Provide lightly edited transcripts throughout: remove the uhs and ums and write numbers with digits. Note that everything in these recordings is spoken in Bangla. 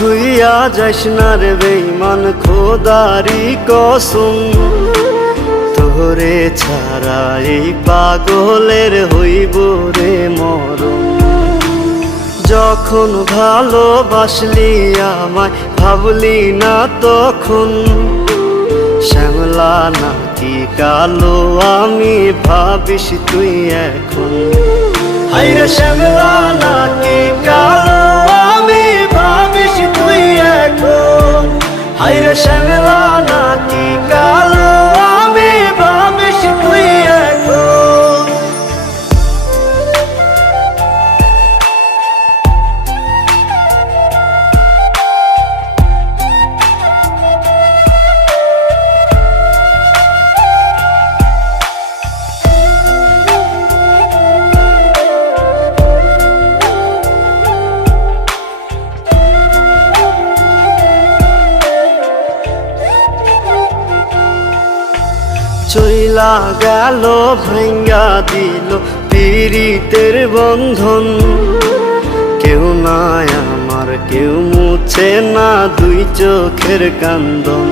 থুইয়া যাইস না রে বেঈমান, খোদারি কসম। তোরে ছাড়া এই পাগলের হইব রে মরণ। যখন ভালোবাসলি আমায় ভাবলি না তখন, শ্যামলা নাকি কালো আমি ভাবিস তুই এখন। হায়রে শ্যামলা নাকি কালো আমি ভাবিস তুই এখন। হায়রে শ্যামলা নাকি কালো আমি ভাবিস তুই এখন। চইলা গেল ভাঙ্গা দিল পীড়িতের বন্ধন। কেউ নাই আমার, কেউ মুছে না দুই চোখের কান্দন।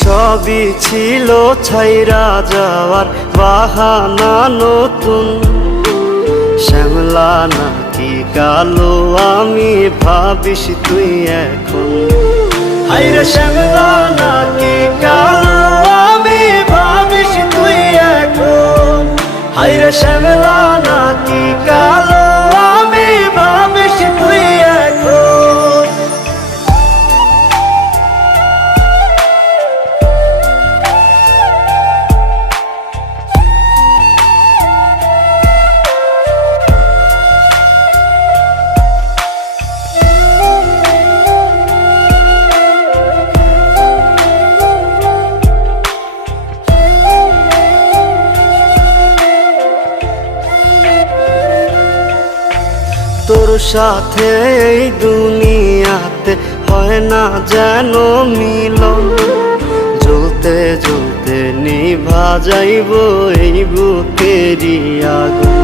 সবই ছিল ছাইরা যাওয়ার বাহানা নতুন। শ্যামলা নাকি কালো আমি ভাবিস তুই এখন। হায়রে শ্যামলা নাকি কালো আমি ভাবিস তুই এখন। হায়রে শ্যামলা নাকি কালো আমি ভাবিস তুই এখন। তোর সাথে এই দুনিয়াতে হয় না যেন মিলন। জ্বলতে জ্বলতে নিভা যাইব এই বুকেরই আগুন।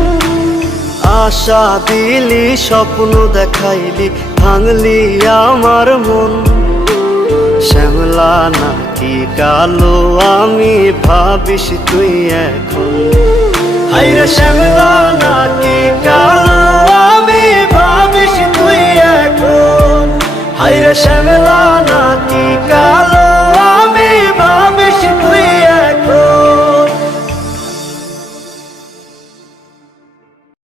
আশা দিলি, স্বপ্ন দেখাইলি, ভাঙলি আমার মন। শ্যামলা নাকি কালো আমি ভাবিস তুই এখন। হায়রে শ্যামলা নাকি কালো